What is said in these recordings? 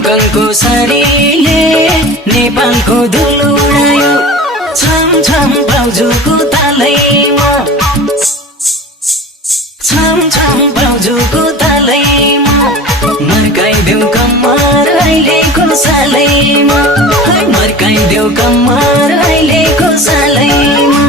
हङकङको सारीले नेपालको धुलो उडायो छम छम बाउजूको तालैमा छम छम बाउजूको तालैमा मर्काइदेऊ कम्मर अहिलेको सालैमा मर्काइदेऊ कम्मर अहिलेको सालैमा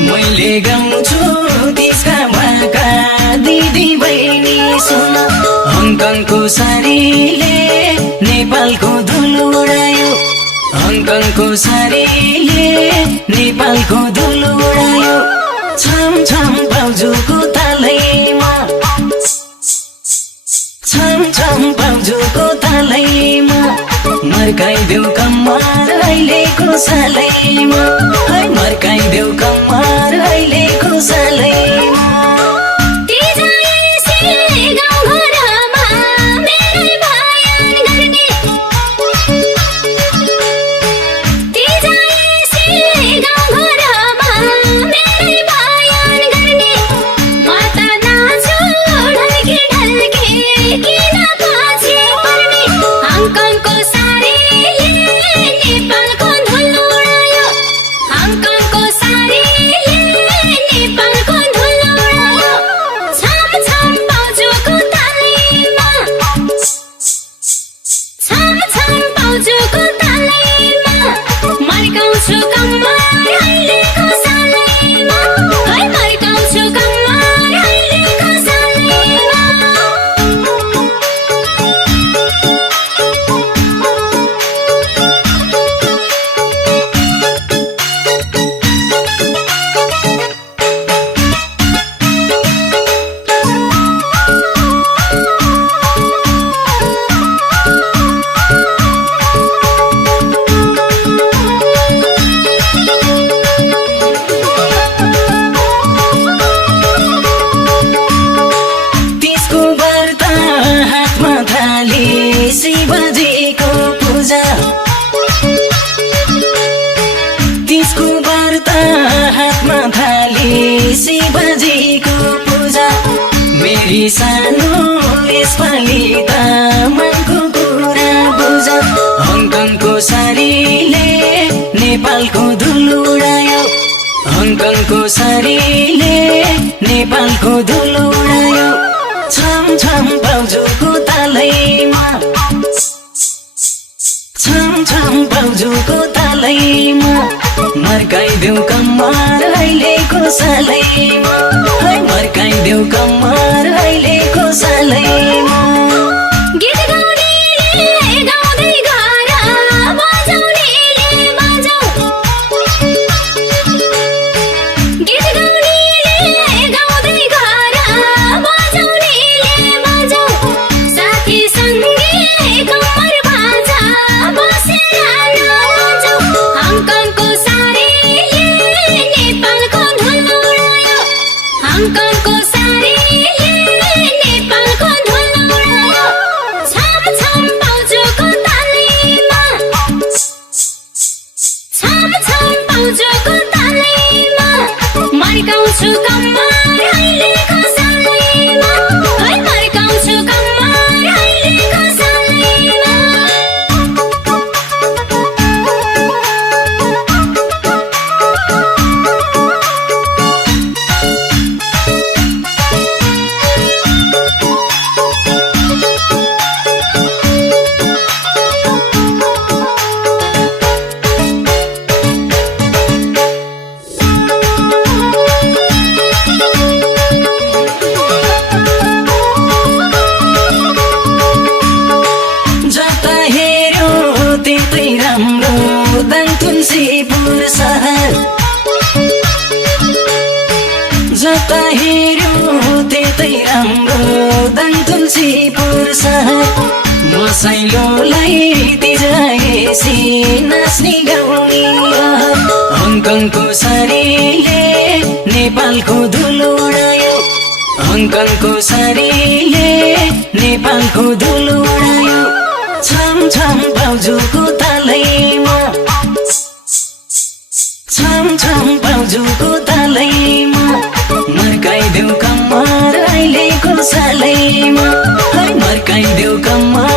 मैले गाउँछु त्यसका भाका दिदी बहिनी सुन हङकङको सारीले नेपालको धुलो उडायो हङकङको सारीले नेपालको धुलो उडायो छम छम बाउजूको तालैमा छम छम बाउजूको तालैमा मर्काइदेऊ कम्मर अहिलेको सालैमा मर्काइदेऊ कम्मर अहिलेको सालैमा शिवजीको पूजा त्यसको व्रत हातमा थाली शिवजीको पूजा मेरी सानो यसपालि त मनको कुरा बुझ हङकङको सारीले नेपालको धुलो उडायो हङकङको सारीले नेपालको धुलो उडायो छम छम बाउजूको तालैमा छम छम बाउजूको तालैमा मर्काइदेऊ कम्मर अहिलेको सालैमा मर्काइदेऊ कम्मर अहिलेको सालैमा हङकङको सारीले नेपालको धुलो उडायो छम दाङ तुलसीपुर सहर जता हेर्यो त्यतै राम्रो दाङ तुलसीपुर सहर मसैलोलाई तिजाएसी नाच्ने गाउने हङकङको शरीरले नेपालको धुलो उडायो हङकङको शरीरले नेपालको धुलो उडायो छम छम बाउजूको तालैमा छम छम बाउजूको तालैमा मर्काइदेऊ कम्मर अहिलेको सालैमा है मर्काइदेऊ कम्मर